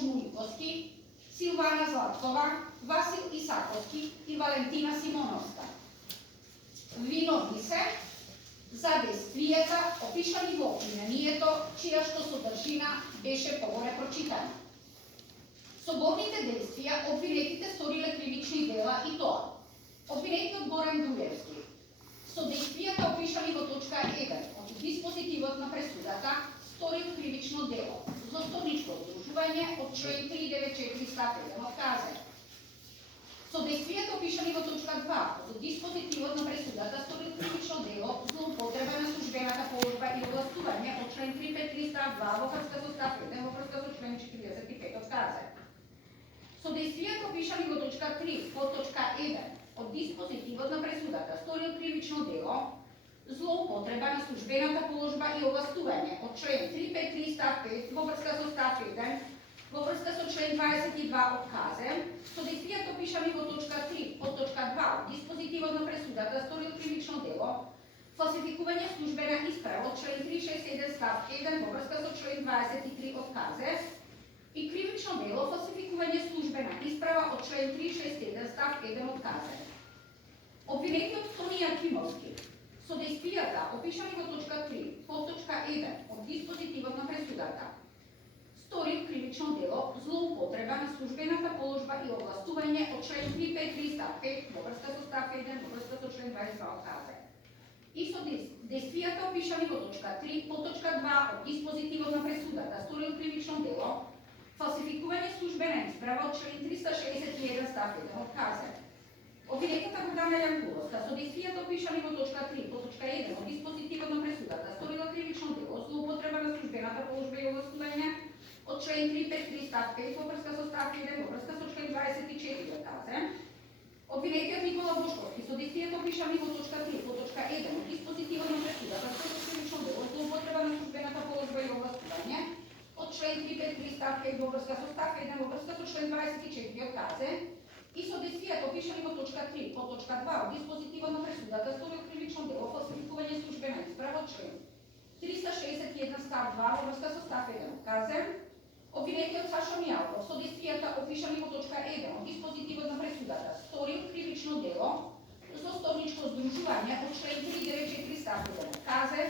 Шумуйковски, Силвана Златкова, Васил Исаковски и Валентина Симоновска. Виновни се за действијата опишани во обвинението, чија што содржина беше погоре прочитана. Соборните действија обвинетите сториле кривични дела и тоа: обвинетиот Горан Дујевски со действијата опишани во точка 1 од диспозитивот на пресудата сторил кривично дело злосторничко здружување од член 394 став 1 од КЗ. Со действијата опишани во точка 2 од диспозитивот на пресудата сторил кривично дело злоупотреба на службената положба и овластување од член 353 став 2 во врска со став 1 во врска со член 45 од КЗ. Со действијата опишани во точка 3 под точка 1 од диспозитивот на пресудата сторил кривично дело злоупотреба на службената положба и овластување од член 353 став 5 во врска со став 1 во врска со член 22 од КЗ. Со действијата опишани во точка 3 под точка 2 од диспозитивот на пресудата сторил кривично дело фалсификување службена исправа од член 361 став 1 во врска со член 23 од КЗ и кривично дело фалсификување службена исправа од член 361 став 1 од КЗ. Обвинетиот Тони Јакимовски со действијата опишани во точка 3 под точка 1 од диспозитивот на пресудата сторил кривично дело злоупотреба на службената положба и овластување од член 353 став 5 во врска со став 1 во врска со член 22 од КЗ. И со действијата опишани во точка 3 под точка 2 од диспозитивот на пресудата сторил кривично дело фалсификување службена исправа од член 361 став 1 од КЗ. Обвинетата Гордана Јанкуловска со действијата опишани во точка 3 по точка 1 од диспозитивот на пресудата сторила кривично дело злоупотреба на службената положба и овластување од член 353 став 5 во врска со став 1 во врска со член 24 од КЗ. Обвинетиот Никола Бошковски со действијата опишани во точка 3 по точка 1 од диспозитивот на пресудата сторила кривично дело злоупотреба на службената положба и овластување од член 353 став 5 во врска со став 1 во врска со член 24 од КЗ. И со действијата опишани во точка 3 по точка 2 од диспозитивот на пресудата сторил кривично дело фалсификување службена исправа од член 361 став 2 во врска со став 1 од КЗ. Обвинетиот Сашо Мијалков со действијата опишани во точка 1 од диспозитивот на пресудата сторил кривично дело злосторничко здружување од член 394 став 1 од КЗ